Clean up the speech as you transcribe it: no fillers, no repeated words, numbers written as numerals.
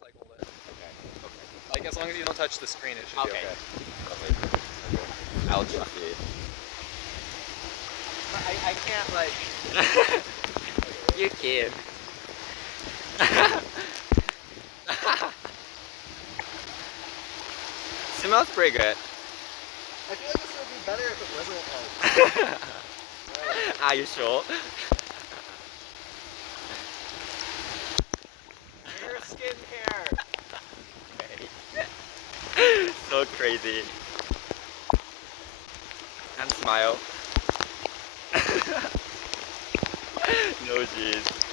just like hold it. Okay. Okay. Like as long as you don't touch the screen, it should be Okay. okay. Okay. I'll trust you. I can't like. You kid. Smells pretty good. I feel like this would be better if it wasn't like. Are you sure? Your skincare. So crazy. And smile. No jeez.